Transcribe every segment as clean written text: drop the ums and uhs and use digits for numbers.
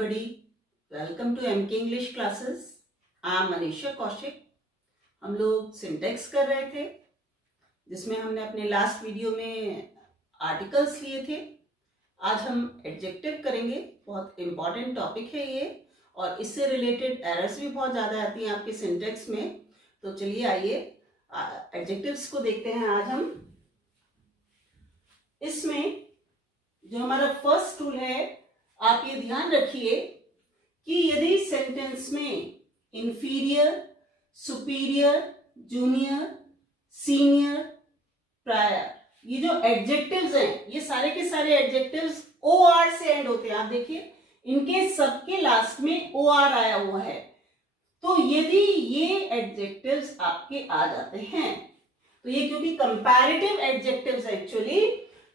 everybody. Welcome to MK English classes. I am Manisha Kaushik. हम लोग syntax कर रहे थे जिसमें हमने अपने लास्ट वीडियो में आर्टिकल्स लिए थे। आज हम एडजेक्टिव करेंगे। बहुत इंपॉर्टेंट टॉपिक है ये और इससे रिलेटेड एरर्स भी बहुत ज़्यादा आती हैं आपके सिंटेक्स में। तो चलिए आइए एडजेक्टिव्स को देखते हैं। आज हम इसमें जो हमारा फर्स्ट टूल है, आप ये ध्यान रखिए कि यदि सेंटेंस में inferior, superior, junior, senior, prior, ये जो एडजेक्टिव्स हैं, ये सारे के सारे एडजेक्टिव्स OR से एंड होते हैं। आप देखिए इनके सबके लास्ट में OR आया हुआ है। तो यदि ये एडजेक्टिव्स आपके आ जाते हैं तो ये क्योंकि कंपैरेटिव एडजेक्टिव्स एक्चुअली,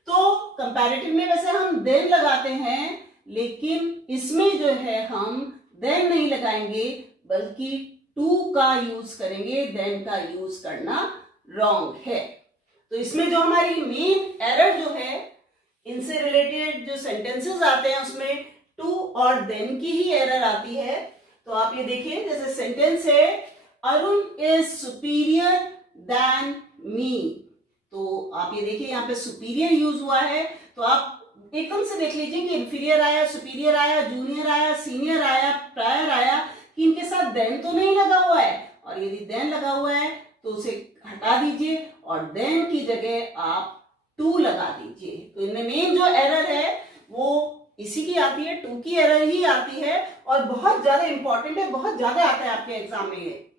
तो कंपैरेटिव में वैसे हम देन लगाते हैं, लेकिन इसमें जो है हम देन नहीं लगाएंगे बल्कि टू का यूज करेंगे। देन का यूज करना रॉन्ग है। तो इसमें जो हमारी मेन एरर जो है, इनसे रिलेटेड जो सेंटेंसेस आते हैं उसमें टू और देन की ही एरर आती है। तो आप ये देखिए, जैसे सेंटेंस है Arun is superior than me. तो आप ये देखिए यहाँ पे सुपीरियर यूज हुआ है। तो आप एकदम से देख लीजिए कि इंफीरियर आया, सुपीरियर आया, जूनियर आया, सीनियर आया, प्रायर आया, कि इनके साथ देन तो नहीं लगा हुआ है। और यदि देन लगा हुआ है तो उसे हटा दीजिए और देन की जगह आप टू लगा दीजिए। तो इनमें मेन जो एरर है वो इसी की आती है, टू की एरर ही आती है और बहुत ज्यादा इंपॉर्टेंट है, बहुत ज्यादा आता है आपके एग्जाम में ये।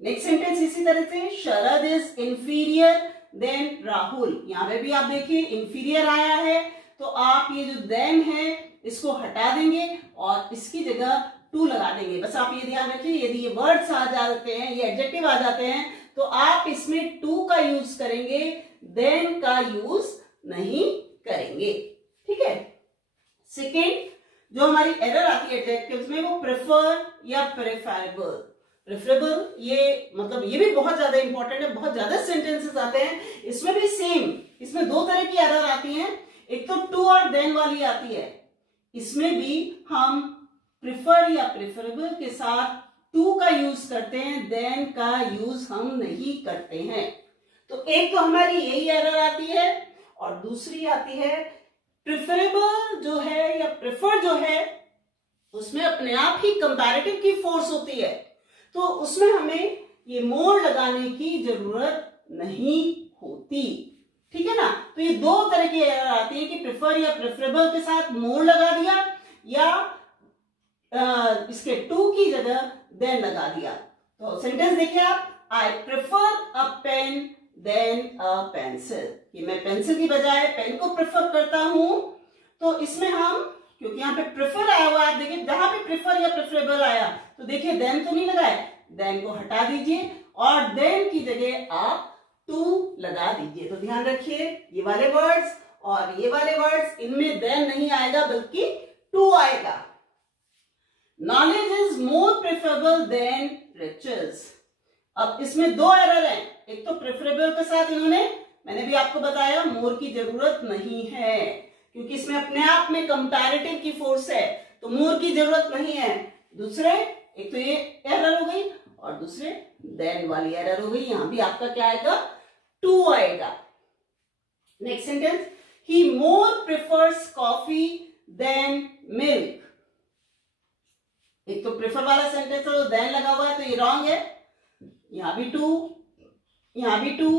नेक्स्ट सेंटेंस इसी तरह से, शरद इज इंफीरियर देन राहुल। यहाँ पे भी आप देखिए इंफीरियर आया है, तो आप ये जो देन है इसको हटा देंगे और इसकी जगह टू लगा देंगे। बस आप ये ध्यान रखिए, यदि ये वर्ड्स आ जाते हैं, ये एडजेक्टिव आ जाते हैं, तो आप इसमें टू का यूज करेंगे, देन का यूज नहीं करेंगे। ठीक है। सेकेंड जो हमारी एरर आती है एडजेक्टिव्स में, वो प्रेफर या प्रेफरेबल। प्रेफरेबल ये मतलब ये भी बहुत ज्यादा इंपॉर्टेंट है, बहुत ज्यादा सेंटेंसेस आते हैं। इसमें भी सेम, इसमें दो तरह की एरर आती हैं। एक तो टू और देन वाली आती है, इसमें भी हम प्रिफर या प्रेफरेबल के साथ टू का यूज करते हैं, देन का यूज हम नहीं करते हैं। तो एक तो हमारी यही एरर आती है और दूसरी आती है प्रेफरेबल जो है या प्रेफर जो है, उसमें अपने आप ही कंपैरेटिव की फोर्स होती है, तो उसमें हमें ये मोर लगाने की जरूरत नहीं होती। ठीक है ना। तो ये दो तरह की एरर आती है कि प्रेफर या प्रेफरेबल के साथ मोर लगा दिया या इसके टू की जगह देन लगा दिया। तो सेंटेंस देखिए आप, I prefer a pen than a pencil, कि मैं पेंसिल की बजाय पेन को प्रेफर करता हूं। तो इसमें हम, क्योंकि यहाँ पे प्रेफर आया हुआ है, आप देखिए जहां पे प्रेफर या प्रेफरेबल आया तो देखिए देन तो नहीं लगाए, देन को हटा दीजिए और देन की जगह आप टू लगा दीजिए। तो ध्यान रखिए, ये वाले वर्ड्स और ये वाले वर्ड्स, इनमें देन नहीं आएगा बल्कि टू आएगा। Knowledge is more preferable than riches. अब इसमें दो एरर हैं। एक तो प्रेफरेबल के साथ इन्होंने, मैंने भी आपको बताया, मोर की जरूरत नहीं है क्योंकि इसमें अपने आप में कंपैरेटिव की फोर्स है, तो मोर की जरूरत नहीं है। दूसरे, एक तो ये एरर हो गई और दूसरे देन वाली एरर हो गई। यहां भी आपका क्या आएगा, टू आएगा। नेक्स्ट सेंटेंस, ही मोर प्रेफर्स कॉफी देन मिल्क। एक तो प्रेफर वाला सेंटेंस है तो देन लगा हुआ है, तो ये रॉन्ग है। यहां भी टू, यहां भी टू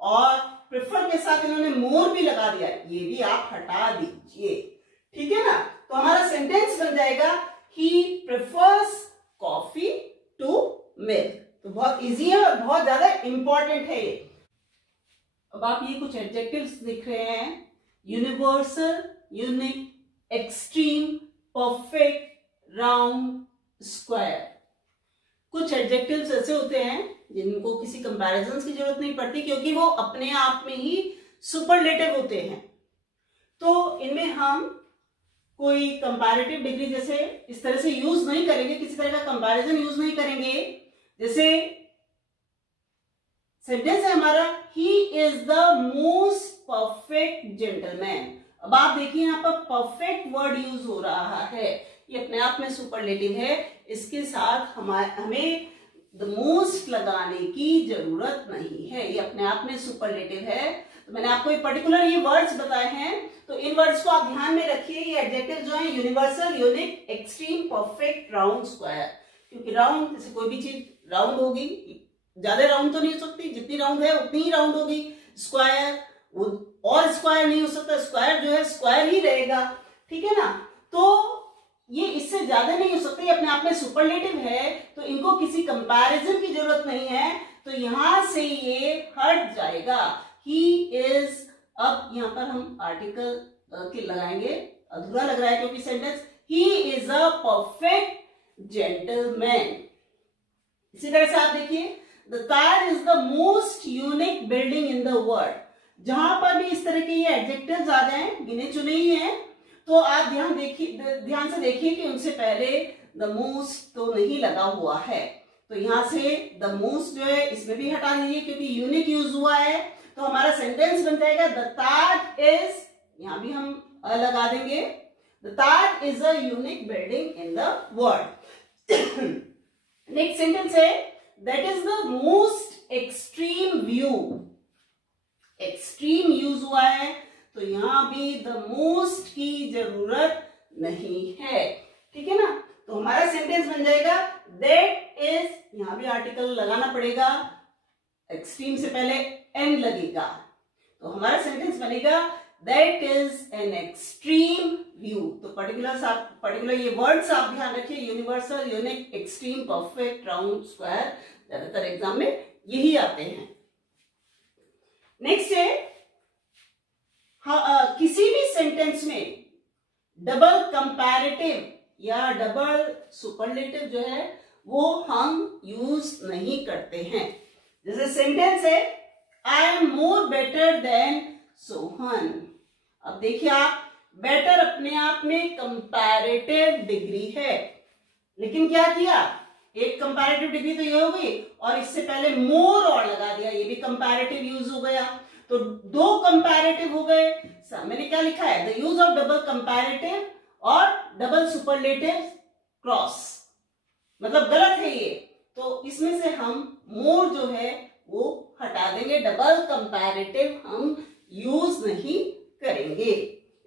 और प्रेफर के साथ इन्होंने मोर भी लगा दिया, ये भी आप हटा दीजिए। ठीक है ना। तो हमारा सेंटेंस बन जाएगा, he prefers coffee to milk. तो बहुत इजी है और बहुत ज्यादा इंपॉर्टेंट है ये। अब आप ये कुछ एडजेक्टिव्स दिख रहे हैं, universal, unique, extreme, perfect, round, square. कुछ एडजेक्टिव्स ऐसे होते हैं जिनको किसी कंपैरिजन की जरूरत नहीं पड़ती क्योंकि वो अपने आप में ही सुपरलेटिव होते हैं। तो इनमें हम कोई कंपैरेटिव डिग्री जैसे इस तरह से यूज नहीं करेंगे, किसी तरह का कंपैरिजन यूज नहीं करेंगे। जैसे सेंटेंस है हमारा, he is the most perfect gentleman. अब आप देखिए यहाँ पर परफेक्ट वर्ड यूज हो रहा है, ये अपने आप में सुपरलेटिव है, इसके साथ हमें द मोस्ट लगाने की जरूरत नहीं है, ये अपने आप में सुपरलेटिव है। तो मैंने आपको एक पर्टिकुलर ये वर्ड्स बताए हैं, तो इन वर्ड्स को आप ध्यान में रखिए। ये एडजेक्टिव जो है universal, unique, extreme, perfect, round, square, क्योंकि राउंड जैसे कोई भी चीज राउंड होगी, ज्यादा राउंड तो नहीं हो सकती, जितनी राउंड है उतनी ही राउंड होगी। स्क्वायर वो और स्क्वायर नहीं हो सकता, स्क्वायर जो है स्क्वायर ही रहेगा, ठीक है ना। तो ये इससे ज्यादा नहीं हो सकता, ये अपने आप में सुपरलेटिव है, तो इनको किसी कंपैरिजन की जरूरत नहीं है, तो यहां से ये हट जाएगा। ही इज, अब यहां पर हम आर्टिकल के लगाएंगे, अधूरा लग रहा है क्योंकि sentence, he is a perfect gentleman. इसी तरह से आप देखिए, the Taj is the most unique building in the world. जहां पर भी इस तरह के ये एडजेक्टिव्स आ जाए, गिने चुने ही हैं, तो आप ध्यान से देखिए कि उनसे पहले द मोस्ट तो नहीं लगा हुआ है, तो यहां से द मोस्ट जो है इसमें भी हटा दीजिए क्योंकि यूनिक यूज हुआ है, तो हमारा सेंटेंस बन जाएगा द ताज इज, यहां भी हम लगा देंगे, the Taj is a unique building in the world. Next sentence है that is the most extreme view. Extreme use हुआ है, तो यहां भी द मोस्ट की जरूरत नहीं है, ठीक है ना। तो हमारा सेंटेंस बन जाएगा दैट इज, यहां भी आर्टिकल लगाना पड़ेगा, एक्सट्रीम से पहले एन लगेगा, तो हमारा सेंटेंस बनेगा that is an extreme view. तो पर्टिकुलर ये वर्ड्स आप ध्यान रखिए, universal, unique, extreme, perfect, round, square, ज्यादातर एग्जाम में यही आते हैं। नेक्स्ट है किसी भी सेंटेंस में डबल कंपैरेटिव या डबल सुपरलेटिव जो है वो हम यूज नहीं करते हैं। जैसे सेंटेंस है I am more better than Sohan. अब देखिए आप, बेटर अपने आप में कंपैरेटिव डिग्री है, लेकिन क्या किया, एक कंपैरेटिव डिग्री तो ये हो गई और इससे पहले मोर और लगा दिया, ये भी कंपैरेटिव यूज हो गया, तो दो कंपैरेटिव हो गए। मैंने क्या लिखा है, the use of double comparative और डबल सुपरलेटिव क्रॉस, मतलब गलत है ये, तो इसमें से हम मोर जो है वो हटा देंगे, डबल कंपैरेटिव हम यूज नहीं करेंगे।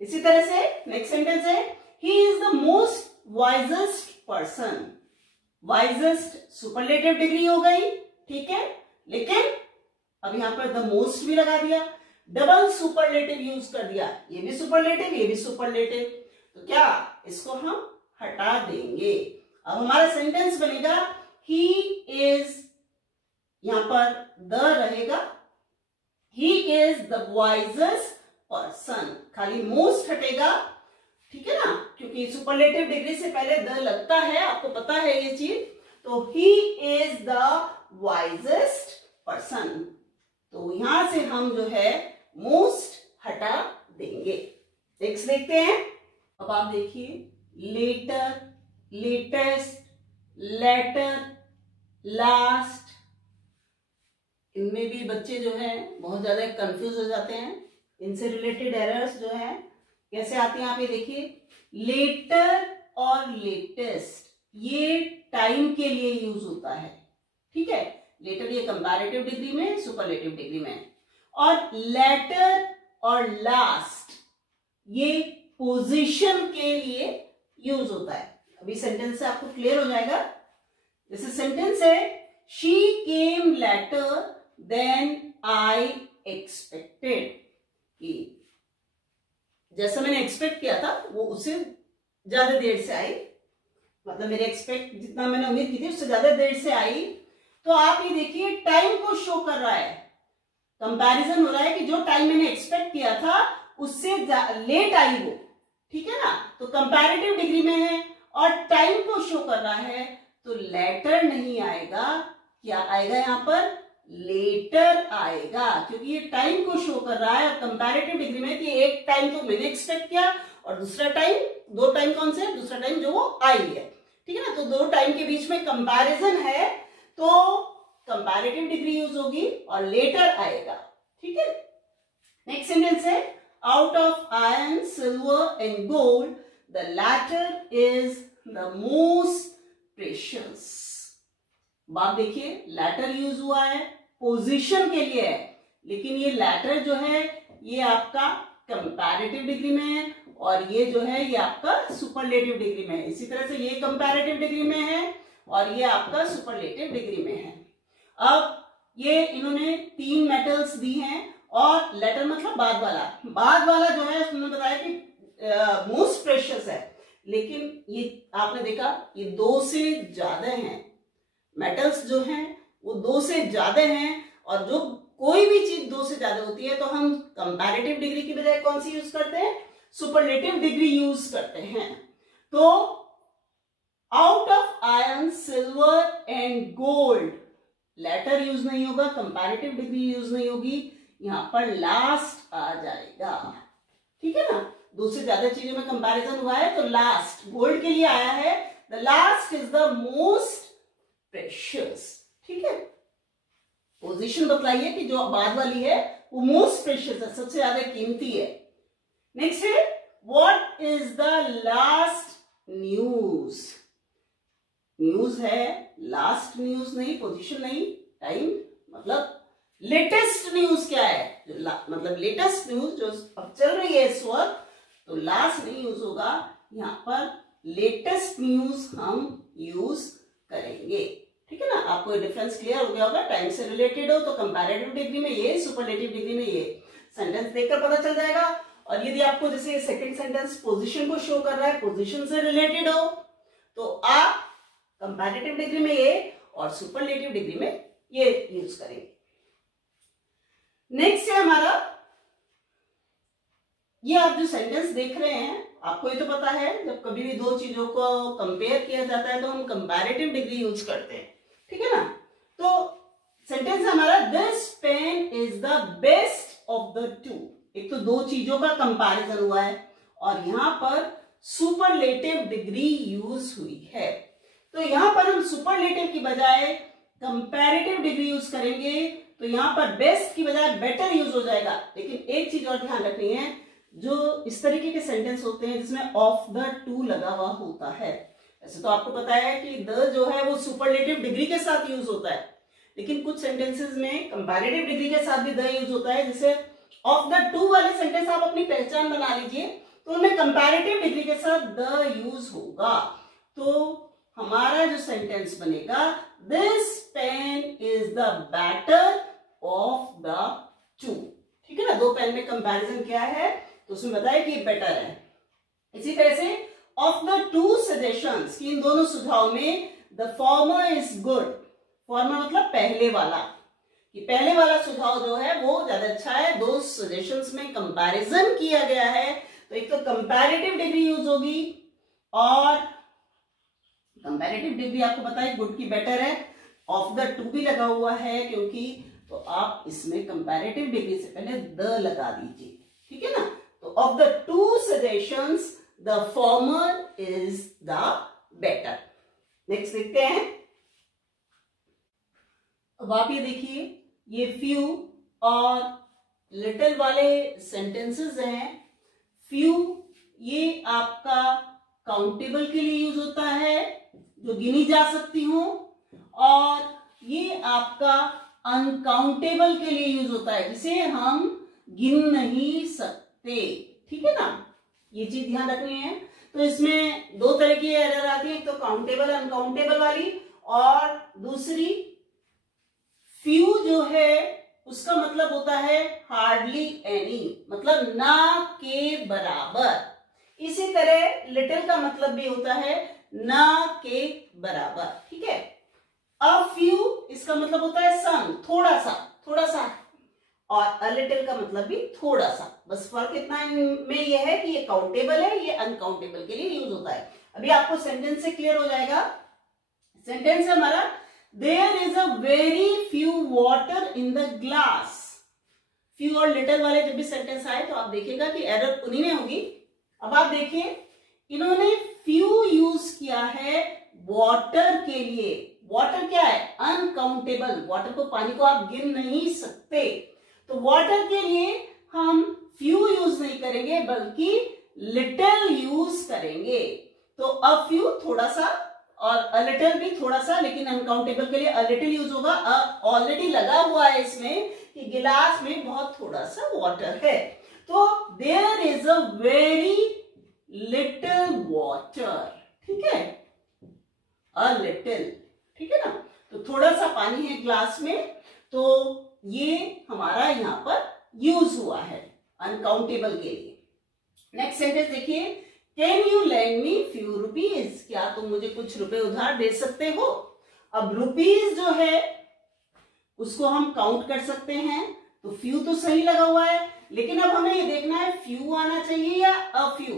इसी तरह से नेक्स्ट सेंटेंस है he is the most wisest person. Wisest superlative degree हो गई, ठीक है, लेकिन अब यहां पर द मोस्ट भी लगा दिया, डबल सुपरलेटिव यूज कर दिया, ये भी सुपरलेटिव, ये भी सुपरलेटिव, तो क्या इसको हम हटा देंगे। अब हमारा सेंटेंस बनेगा ही इज, यहां पर द रहेगा, he is the wisest person, खाली मोस्ट हटेगा, ठीक है ना, क्योंकि सुपरलेटिव डिग्री से पहले द लगता है, आपको पता है ये चीज, तो he is the wisest person, तो यहां से हम जो है मोस्ट हटा देंगे। नेक्स्ट देखते हैं। अब आप देखिए लेटर, लेटेस्ट, लेटर, लास्ट, इनमें भी बच्चे जो है बहुत ज्यादा कंफ्यूज हो जाते हैं। इनसे रिलेटेड एरर्स जो है कैसे आती हैं आप ये देखिए। लेटर और लेटेस्ट ये टाइम के लिए यूज होता है, ठीक है, लेटर ये कंपैरेटिव डिग्री में, सुपरलेटिव डिग्री में, और लेटर और लास्ट ये पोजीशन के लिए यूज होता है। अभी सेंटेंस से आपको क्लियर हो जाएगा। जैसे सेंटेंस है she came later than I expected, कि जैसा मैंने एक्सपेक्ट किया था वो उससे ज्यादा देर से आई, मतलब मेरे एक्सपेक्ट जितना मैंने उम्मीद की थी उससे ज्यादा देर से आई। तो आप ये देखिए टाइम को शो कर रहा है, कंपैरिजन हो रहा है कि जो टाइम मैंने एक्सपेक्ट किया था उससे लेट आई वो, ठीक है ना, तो कंपैरेटिव डिग्री में है और टाइम को शो कर रहा है, तो लेटर नहीं आएगा, क्या आएगा यहाँ पर, लेटर आएगा, क्योंकि ये टाइम को शो कर रहा है और कंपैरेटिव डिग्री में कि एक टाइम तो मैंने एक्सपेक्ट किया और दूसरा टाइम, दो टाइम कौन से, दूसरा टाइम जो वो आई है, ठीक है ना, तो दो टाइम के बीच में कंपैरिजन है तो कंपैरेटिव डिग्री यूज होगी और लेटर आएगा, ठीक है। नेक्स्ट सेंटेंस है out of iron, silver and gold the latter is the most precious. बात देखिए, लैटर यूज हुआ है, पोजीशन के लिए है, लेकिन ये लैटर जो है ये आपका कंपैरेटिव डिग्री में है और ये जो है ये आपका सुपरलेटिव डिग्री में है। इसी तरह से ये कंपैरेटिव डिग्री में है और ये आपका सुपरलेटिव डिग्री में है। अब ये इन्होंने 3 मेटल्स दी हैं और लेटर मतलब बाद वाला जो है उन्होंने बताया कि मोस्ट प्रेशियस है, लेकिन ये आपने देखा ये 2 से ज्यादा हैं, मेटल्स जो हैं वो 2 से ज्यादा हैं और जो कोई भी चीज 2 से ज्यादा होती है तो हम कंपैरेटिव डिग्री की बजाय कौन सी यूज करते हैं, सुपरलेटिव डिग्री यूज करते हैं। तो out of iron, silver and gold latter use नहीं होगा, कंपैरेटिव डिग्री यूज नहीं होगी, यहां पर लास्ट आ जाएगा। ठीक है ना, 2 से ज्यादा चीजों में कंपैरिजन हुआ है तो लास्ट गोल्ड के लिए आया है, the last is the most precious. ठीक है, पोजीशन बतलाइए कि जो बाद वाली है वो मोस्ट प्रेशियस है, सबसे ज्यादा कीमती है। नेक्स्ट है what is the last news. News है, लास्ट न्यूज नहीं, पोजीशन नहीं, टाइम मतलब लेटेस्ट न्यूज क्या है, मतलब लेटेस्ट न्यूज जो अब चल रही है इस वक्त, तो लास्ट नहीं यूज होगा, यहां पर लेटेस्ट न्यूज हम यूज करेंगे। ठीक है ना, आपको डिफरेंस क्लियर हो गया होगा। टाइम से रिलेटेड हो तो कंपैरेटिव डिग्री में ये, सुपरलेटिव डिग्री में ये। सेंटेंस देखकर पता चल जाएगा। और यदि आपको जैसे सेकंड सेंटेंस पोजीशन को शो कर रहा है, पोजीशन से रिलेटेड हो, तो आप कंपैरेटिव डिग्री में ये और सुपरलेटिव डिग्री में ये यूज करेंगे। नेक्स्ट है हमारा, ये आप जो सेंटेंस देख रहे हैं, आपको ये तो पता है जब कभी भी 2 चीजों को कंपेयर किया जाता है तो हम कंपैरेटिव डिग्री यूज करते हैं। ठीक है ना, तो सेंटेंस है हमारा, this pen is the best of the 2। एक तो 2 चीजों का कंपैरिजन हुआ है और यहां पर सुपरलेटिव डिग्री यूज हुई है, तो यहां पर हम सुपरलेटिव की बजाय कंपैरेटिव डिग्री यूज करेंगे, तो यहां पर बेस्ट की बजाय बेटर यूज हो जाएगा। लेकिन एक चीज और ध्यान रखनी है, जो इस तरीके के सेंटेंस होते हैं जिसमें ऑफ द 2 लगा हुआ होता है, ऐसे तो आपको पता है कि द जो है वो सुपरलेटिव डिग्री के साथ यूज होता है, लेकिन कुछ सेंटेंसेस में कंपैरेटिव डिग्री के साथ भी द यूज होता है। जैसे ऑफ द 2 वाले सेंटेंस आप अपनी पहचान बना लीजिए, तो उनमें कंपैरेटिव डिग्री के साथ द यूज होगा, तो हमारा जो सेंटेंस बनेगा, this pen is the better of the 2। ठीक है ना, 2 पेन में कंपैरिजन क्या है तो उसमें बताया कि बेटर है। इसी तरह से ऑफ द 2 सजेशंस, कि इन दोनों सुझाव में the former is good. Farmer मतलब पहले वाला, कि पहले वाला सुझाव जो है वो ज्यादा अच्छा है। 2 सजेशंस में कंपैरिजन किया गया है, तो एक तो कंपैरेटिव डिग्री यूज होगी और कंपैरेटिव डिग्री आपको पता है गुड की बेटर है। ऑफ द 2 भी लगा हुआ है क्योंकि, तो आप इसमें कंपैरेटिव डिग्री से पहले द लगा दीजिए। ठीक है ना, तो of the 2 suggestions the former is the better. Next देखते हैं। अब आप ये देखिए, ये फ्यू और लिटिल वाले सेंटेंसेस हैं। फ्यू ये आपका काउंटेबल के लिए यूज होता है, जो गिनी जा सकती हो, और ये आपका अनकाउंटेबल के लिए यूज होता है, जिसे हम गिन नहीं सकते। ठीक है ना, ये चीज ध्यान रखनी है। तो इसमें 2 तरह की एरर आती है, एक तो काउंटेबल अनकाउंटेबल वाली, और दूसरी फ्यू जो है उसका मतलब होता है हार्डली एनी, मतलब ना के बराबर। इसी तरह लिटिल का मतलब भी होता है ना के बराबर। ठीक है, अ फ्यू इसका मतलब होता है सम, थोड़ा सा, और अ लिटिल का मतलब भी थोड़ा सा। बस फर्क इतना में यह है कि ये काउंटेबल है, ये अनकाउंटेबल के लिए यूज होता है। अभी आपको सेंटेंस से क्लियर हो जाएगा। सेंटेंस है हमारा, there is a very few water in the glass. Few और लिटिल वाले जब भी सेंटेंस आए तो आप देखिएगा कि एरर उन्हीं में होगी। अब आप देखिए, इन्होंने फ्यू यूज किया है वाटर के लिए। वाटर क्या है, अनकाउंटेबल, वाटर को, पानी को आप गिन नहीं सकते, तो वाटर के लिए हम फ्यू यूज नहीं करेंगे बल्कि लिटिल यूज करेंगे। तो अ फ्यू थोड़ा सा और अ लिटिल भी थोड़ा सा, लेकिन अनकाउंटेबल के लिए अ लिटिल यूज होगा। ऑलरेडी लगा हुआ है इसमें कि गिलास में बहुत थोड़ा सा वाटर है, तो there is a very little water, ठीक है, अ लिटिल, ठीक है ना। तो थोड़ा सा पानी है ग्लास में, तो ये हमारा यहां पर यूज हुआ है अनकाउंटेबल के लिए। नेक्स्ट सेंटेंस देखिए, can you lend me few rupees, क्या तुम मुझे कुछ रुपए उधार दे सकते हो। अब रुपीज जो है उसको हम काउंट कर सकते हैं, तो फ्यू तो सही लगा हुआ है, लेकिन अब हमें ये देखना है फ्यू आना चाहिए या अ फ्यू।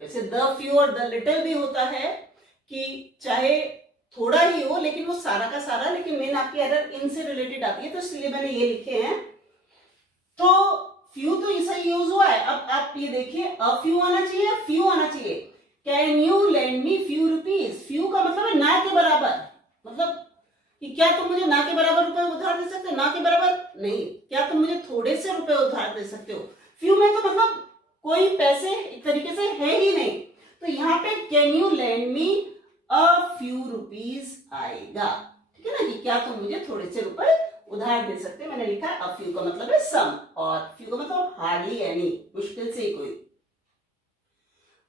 वैसे द फ्यू और द लिटिल भी होता है कि चाहे थोड़ा ही हो लेकिन वो सारा का सारा, लेकिन मेन आपकी एरर इन से रिलेटेड आती है, तो इसलिए मैंने ये लिखे हैं। तो फ्यू तो ऐसा यूज हुआ है। अब आप ये देखिए, अ फ्यू आना चाहिए, फ्यू आना चाहिए। Can you lend me few rupees, few का मतलब है ना के बराबर, मतलब कि क्या तुम मुझे ना के बराबर रुपए उधार दे सकते हो, ना के बराबर नहीं, क्या तुम मुझे थोड़े से रुपए उधार दे सकते हो। फ्यू में तो मतलब कोई पैसे एक तरीके से है ही नहीं, तो यहाँ पे can you lend me a few rupees आएगा, ठीक है ना, कि क्या तुम मुझे थोड़े से रुपए उधार दे सकते हैं। मैंने लिखा है अ फ्यू का मतलब है सम, और फ्यू का मतलब हार्डली एनी, मुश्किल से कोई।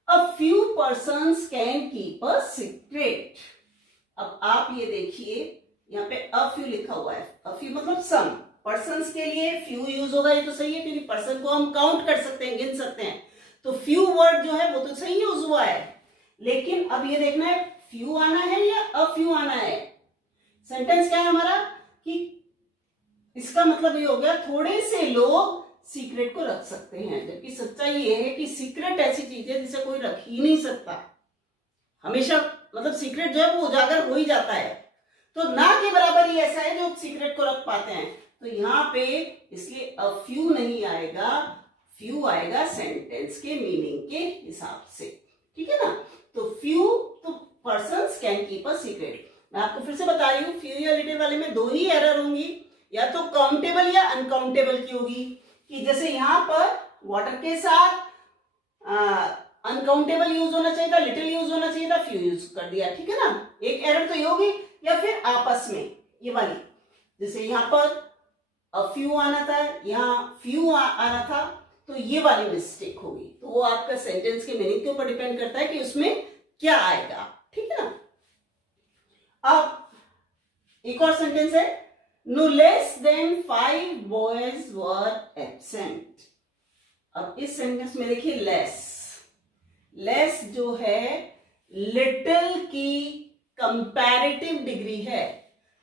A few persons can keep a secret. अब आप ये देखिए, यहाँ पे अ फ्यू लिखा हुआ है, अ फ्यू मतलब सम, पर्सन्स के लिए फ्यू यूज होगा, ये तो सही है, क्योंकि पर्सन को हम काउंट कर सकते हैं, गिन सकते हैं, तो फ्यू वर्ड जो है वो तो सही यूज हुआ है। लेकिन अब ये देखना है फ्यू आना है या अ फ्यू आना है। सेंटेंस क्या है हमारा कि इसका मतलब ये हो गया थोड़े से लोग सीक्रेट को रख सकते हैं, जबकि सच्चाई ये है कि सीक्रेट ऐसी चीज है जिसे कोई रख ही नहीं सकता, हमेशा मतलब सीक्रेट जो है वो उजागर हो ही जाता है, तो ना के बराबर ही ऐसा है जो सीक्रेट को रख पाते हैं। तो यहाँ पे इसलिए अ फ्यू नहीं आएगा, फ्यू आएगा सेंटेंस के मीनिंग के हिसाब से, ठीक है ना। तो फ्यू तो persons can keep a secret. मैं आपको फिर से बता रही हूँ, फ्यू या लिटिल वाले में दो ही एरर होंगी, या तो काउंटेबल या अनकाउंटेबल की होगी, कि जैसे यहाँ पर वाटर के साथ अनकाउंटेबल यूज होना चाहिए था, लिटिल यूज होना चाहिए था, फ्यू यूज कर दिया, ठीक है ना। एक एरर तो ये होगी, या फिर आपस में ये वाली, जैसे यहाँ पर अ फ्यू आना था, यहाँ फ्यू आना था, तो ये वाली मिस्टेक होगी। तो वो आपका सेंटेंस के मीनिंग के ऊपर डिपेंड करता है कि उसमें क्या आएगा, ठीक है ना। अब एक और सेंटेंस है, no less than 5 boys were absent. अब इस सेंटेंस में देखिए लेस, लेस जो है लिटिल की कंपैरेटिव डिग्री है,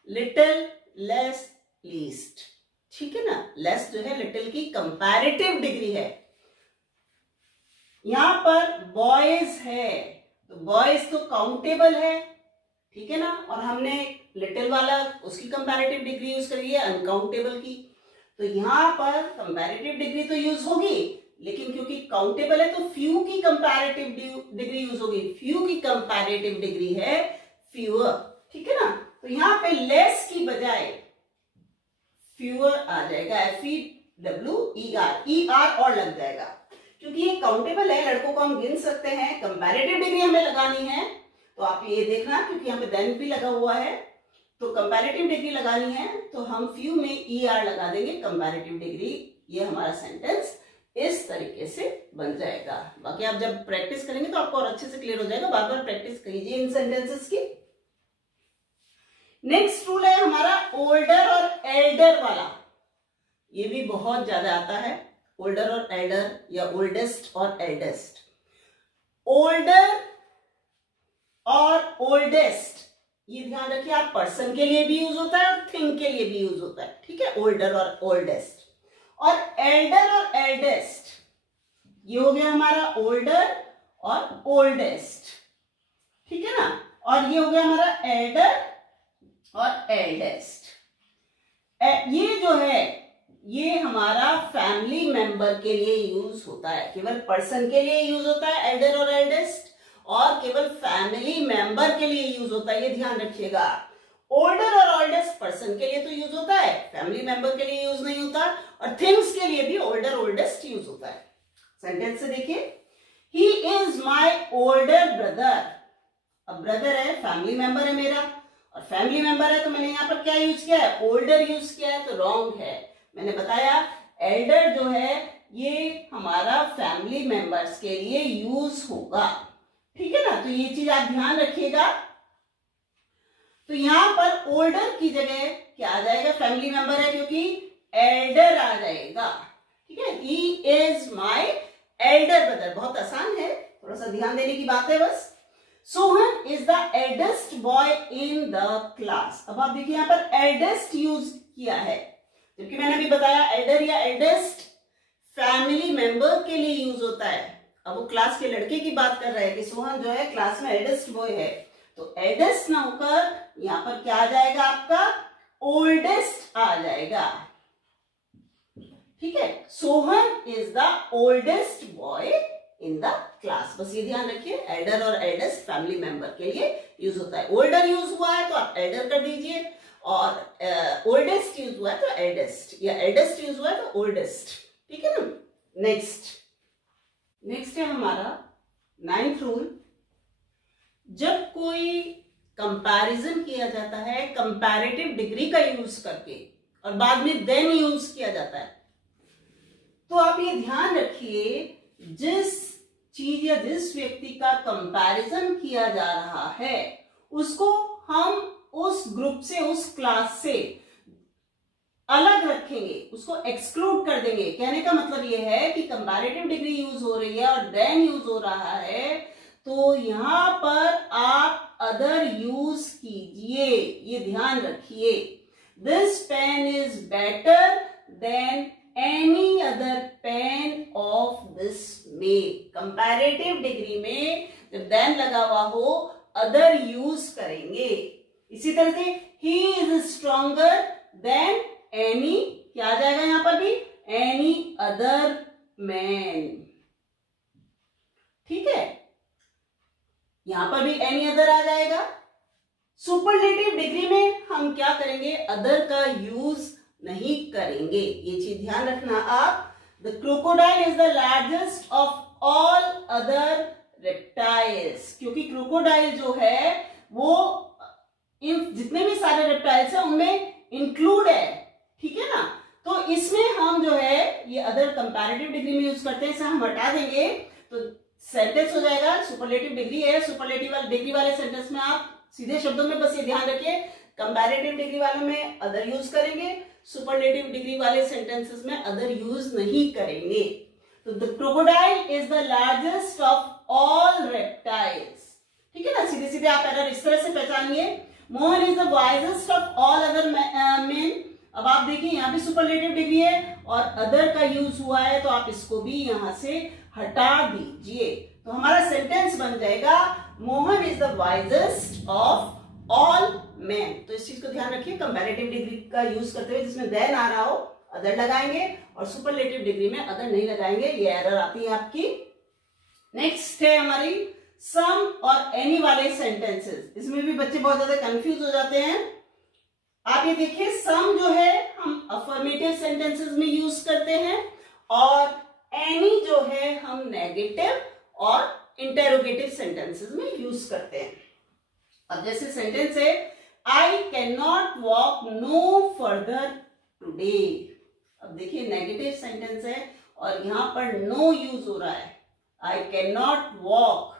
लिटिल, लेस, लीस्ट, ठीक है ना। लेस जो है लिटिल की कंपैरेटिव डिग्री है। यहां पर बॉयज है, तो बॉयज तो काउंटेबल है, ठीक है ना, और हमने लिटिल वाला उसकी कंपैरेटिव डिग्री यूज करी है अनकाउंटेबल की, तो यहां पर कंपैरेटिव डिग्री तो यूज होगी, लेकिन क्योंकि काउंटेबल है तो फ्यू की कंपैरेटिव डिग्री यूज होगी। फ्यू की कंपैरेटिव डिग्री है फ्यूअर, ठीक है ना। तो यहां पे लेस की बजाय फ्यूअर आ जाएगा, FEWER, ER और लग जाएगा, क्योंकि ये काउंटेबल है, लड़कों को हम गिन सकते हैं। कंपैरेटिव डिग्री हमें लगानी है, तो आप ये देखना, क्योंकि यहाँ पे देन भी लगा हुआ है, तो कंपैरेटिव डिग्री लगानी है तो हम फ्यू में ER लगा देंगे, कंपैरेटिव डिग्री। ये हमारा सेंटेंस इस तरीके से बन जाएगा। बाकी आप जब प्रैक्टिस करेंगे तो आपको और अच्छे से क्लियर हो जाएगा, बार बार प्रैक्टिस कीजिए इन सेंटेंसेस की। नेक्स्ट रूल है हमारा ओल्डर और एल्डर वाला, ये भी बहुत ज्यादा आता है, ओल्डर और एल्डर या ओल्डेस्ट और एल्डेस्ट। ओल्डर और ओल्डेस्ट ये ध्यान रखिए आप, पर्सन के लिए भी यूज होता है और थिंग के लिए भी यूज होता है, ठीक है, ओल्डर और ओल्डेस्ट। और एल्डर और एल्डेस्ट ये हो गया हमारा ओल्डर और ओल्डेस्ट, ठीक है ना, और ये हो गया हमारा एल्डर और एल्डेस्ट। ये जो है ये हमारा फैमिली मेंबर के लिए यूज होता है, केवल पर्सन के लिए यूज होता है एल्डर और एल्डेस्ट, और केवल फैमिली मेंबर के लिए यूज होता है, ये ध्यान रखिएगा। ओल्डर और ओल्डेस्ट पर्सन के लिए तो यूज होता है, फैमिली मेंबर के लिए यूज नहीं होता, और थिंग्स के लिए भी ओल्डर ओल्डेस्ट यूज होता है। सेंटेंस से देखिए, he is my older brother. अब ब्रदर है, फैमिली मेंबर है मेरा, और फैमिली मेंबर है तो मैंने यहाँ पर क्या यूज किया है, ओल्डर यूज किया है, तो रॉन्ग है। मैंने बताया एल्डर जो है ये हमारा फैमिली मेंबर्स के लिए यूज होगा, ठीक है ना। तो ये चीज आप ध्यान रखिएगा। तो यहां पर ओल्डर की जगह क्या आ जाएगा, फैमिली मेंबर है क्योंकि एल्डर आ जाएगा, ठीक है। He is my elder brother, बहुत आसान है, थोड़ा सा ध्यान देने की बात है बस। Sohan is the eldest boy in the class. अब आप देखिए यहाँ पर एल्डेस्ट यूज किया है, जबकि मैंने अभी बताया एल्डर या एल्डेस्ट फैमिली मेंबर के लिए यूज होता है। अब वो क्लास के लड़के की बात कर रहे हैं कि सोहन जो है क्लास में एल्डेस्ट बॉय है, तो एल्डेस्ट ना होकर यहां पर क्या आ जाएगा, आपका ओल्डेस्ट आ जाएगा, ठीक है। Sohan is the oldest boy in the class, बस ये ध्यान रखिए। एल्डर और एल्डेस्ट फैमिली मेंबर के लिए यूज होता है। ओल्डर यूज हुआ है तो आप एल्डर कर दीजिए, और ओल्डेस्ट यूज हुआ है तो एल्डेस्ट, या एल्डेस्ट यूज हुआ है तो ओल्डेस्ट, ठीक है ना। नेक्स्ट है हमारा 9th रूल। जब कोई कंपैरिजन किया जाता है कंपैरेटिव डिग्री का यूज करके और बाद में देन यूज किया जाता है, तो आप ये ध्यान रखिए जिस चीज या जिस व्यक्ति का कंपैरिजन किया जा रहा है उसको हम उस ग्रुप से, उस क्लास से अलग रखेंगे, उसको एक्सक्लूड कर देंगे। कहने का मतलब ये है कि कंपैरेटिव डिग्री यूज हो रही है और देन यूज हो रहा है, तो यहां पर आप अदर यूज कीजिए, ये ध्यान रखिए। This pen is better than any other pen of this make. Comparative degree में जब देन लगा हुआ हो अदर यूज करेंगे। इसी तरह से he is stronger than any, क्या आ जाएगा यहां पर भी, एनी अदर मैन, ठीक है। यहां पर भी एनी अदर आ जाएगा। सुपरलेटिव डिग्री में हम क्या करेंगे, अदर का यूज नहीं करेंगे, ये चीज ध्यान रखना आप। The crocodile is the largest of all other reptiles, क्योंकि क्रोकोडाइल जो है वो इन जितने भी सारे रेप्टाइल्स हैं उनमें इंक्लूड है, ठीक है ना। तो इसमें हम जो है ये अदर कंपैरेटिव डिग्री में यूज करते हैं, इसे हम हटा देंगे तो सेंटेंस हो जाएगा सुपरलेटिव डिग्री है। सुपरलेटिव डिग्री वाले सेंटेंस में आप सीधे शब्दों में बस ये ध्यान रखिए, कंपैरेटिव डिग्री वालों में अदर यूज करेंगे, सुपरलेटिव डिग्री वाले सेंटेंसेस में अदर यूज नहीं करेंगे। तो the crocodile is the largest of all reptiles, ठीक है ना। सीधे सीधे आप एरर इस तरह से पहचानिए। Mohan is the wisest of all other men. अब आप देखिए यहाँ भी सुपरलेटिव डिग्री है और अदर का यूज हुआ है, तो आप इसको भी यहां से हटा दीजिए, तो हमारा सेंटेंस बन जाएगा Mohan is the wisest of all man. तो इस चीज को ध्यान रखिए, कंपैरेटिव डिग्री का यूज करते हुए जिसमें देन आ रहा हो अदर लगाएंगे, और सुपरलेटिव डिग्री में अदर नहीं लगाएंगे, ये एरर आती है आपकी। नेक्स्ट है हमारी सम और एनी वाले सेंटेंसेस। इसमें भी बच्चे बहुत ज्यादा कंफ्यूज हो जाते हैं। आप ये देखिए, सम जो है हम अफर्मेटिव सेंटेंसेस में यूज करते हैं, और एनी जो है हम नेगेटिव और इंटेरोगेटिव सेंटेंसेस में यूज करते हैं। अब जैसे सेंटेंस है I can not walk no further today. अब देखिए नेगेटिव सेंटेंस है और यहां पर नो यूज हो रहा है। I can not walk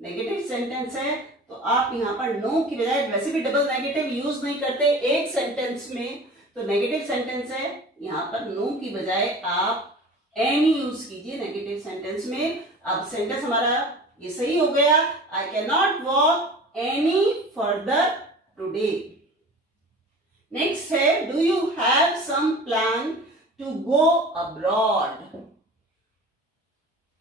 negative sentence है, तो आप यहां पर नो की बजाय, वैसे भी डबल नेगेटिव यूज नहीं करते एक सेंटेंस में, तो नेगेटिव सेंटेंस है, यहां पर नो की बजाय आप एनी यूज कीजिए नेगेटिव सेंटेंस में। अब सेंटेंस हमारा ये सही हो गया, I can not walk any further today. Next है do you have some plan to go abroad.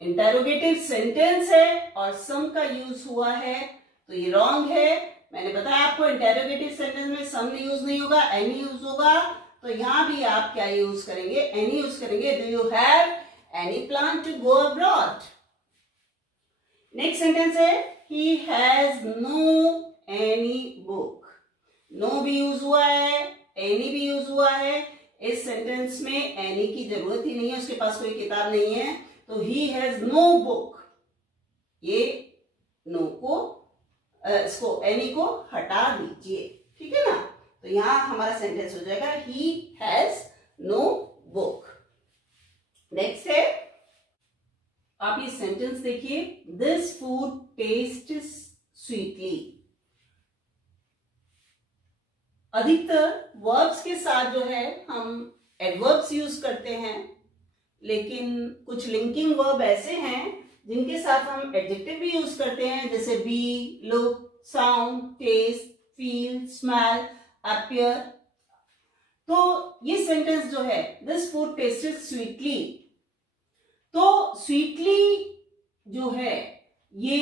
Interrogative sentence है और सम का यूज हुआ है, तो ये रॉन्ग है। मैंने बताया आपको इंटेरोगेटिव सेंटेंस में सम यूज नहीं होगा, एनी यूज होगा, तो यहां भी आप क्या यूज करेंगे, एनी यूज करेंगे। Do you have any plan to go abroad. Next sentence है he has no any book. No भी यूज हुआ है, एनी भी यूज हुआ है। इस सेंटेंस में एनी की जरूरत ही नहीं है, उसके पास कोई किताब नहीं है, तो ही हैज नो बुक। ये नो को इसको एनी को हटा दीजिए, ठीक है ना। तो यहां हमारा सेंटेंस हो जाएगा he has no book. Next है, आप ये सेंटेंस देखिए, दिस फूड टेस्ट स्वीटली। अधिकतर वर्ब्स के साथ जो है हम एडवर्ब्स यूज करते हैं, लेकिन कुछ लिंकिंग वर्ब ऐसे हैं जिनके साथ हम एडजेक्टिव भी यूज करते हैं, जैसे be, look, sound, taste, feel, smell, appear. तो ये सेंटेंस जो है, दिस फूड टेस्टेड स्वीटली, तो स्वीटली जो है ये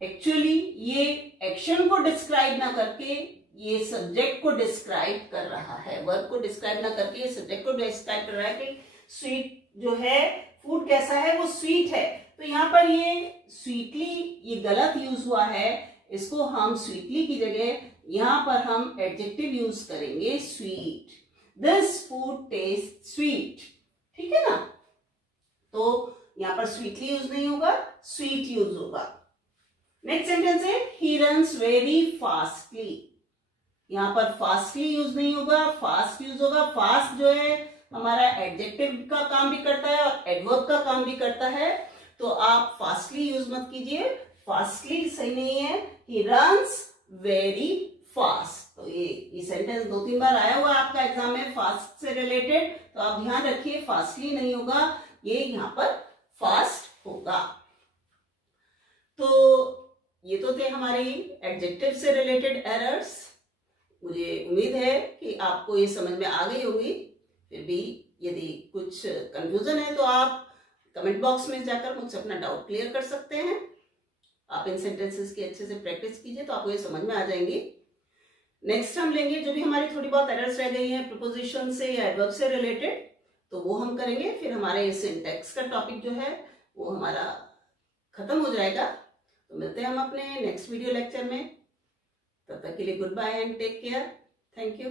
एक्चुअली ये एक्शन को डिस्क्राइब ना करके ये सब्जेक्ट को डिस्क्राइब कर रहा है, वर्ब को डिस्क्राइब ना करके ये सब्जेक्ट को डिस्क्राइब कर रहा है कि स्वीट जो है, फूड कैसा है, वो स्वीट है। तो यहाँ पर ये स्वीटली ये गलत यूज हुआ है, इसको हम स्वीटली की जगह यहाँ पर हम एडजेक्टिव यूज करेंगे sweet. This food test sweet, ठीक है ना। तो यहाँ पर स्वीटली यूज नहीं होगा, स्वीट यूज होगा। नेक्स्ट सेंटेंस है, ही रन्स वेरी फास्टली। यहाँ पर फास्टली यूज नहीं होगा, फास्ट यूज होगा। फास्ट जो है हमारा एडजेक्टिव का काम भी करता है और एडवर्ब का काम भी करता है, तो आप फास्टली यूज मत कीजिए, फास्टली सही नहीं है। He runs very fast. तो ये सेंटेंस 2-3 बार आया हुआ आपका एग्जाम में फास्ट से रिलेटेड, तो आप ध्यान रखिए, फास्टली नहीं होगा, ये यहाँ पर फास्ट होगा। तो ये तो थे हमारी एडजेक्टिव से रिलेटेड एरर्स। मुझे उम्मीद है कि आपको ये समझ में आ गई होगी। फिर भी यदि कुछ कंफ्यूजन है तो आप कमेंट बॉक्स में जाकर मुझसे अपना डाउट क्लियर कर सकते हैं। आप इन सेंटेंसेस की अच्छे से प्रैक्टिस कीजिए तो आपको ये समझ में आ जाएंगी। नेक्स्ट हम लेंगे जो भी हमारी थोड़ी बहुत एरर्स रह गई हैं प्रीपोजिशन से या एडवर्ब से रिलेटेड, तो वो हम करेंगे। फिर हमारे ये सिंटैक्स का टॉपिक जो है वो हमारा खत्म हो जाएगा। तो मिलते हैं हम अपने नेक्स्ट वीडियो लेक्चर में। तब तक के लिए goodbye and take care. Thank you.